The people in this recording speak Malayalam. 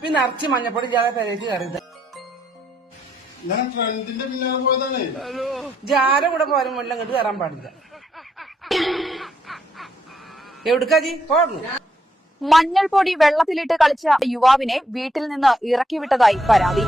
പിന്നെ ഇറച്ചി മഞ്ഞപ്പൊടി ഇല്ലാതെ പെരേക്ക് കയറിയത് ഞാൻ ഫ്രണ്ടിന്റെ പിന്നാലെ പോയതാണ്. ജാര കൂടെ പോരും മുല്ല ഇങ്ങോട്ട് കയറാൻ പാടില്ല. എവിടുക്കാജി പോടുന്നു. മഞ്ഞൾപ്പൊടി വെള്ളത്തിലിട്ട് കളിച്ച യുവാവിനെ വീട്ടിൽ നിന്ന് ഇറക്കിവിട്ടതായി പരാതി.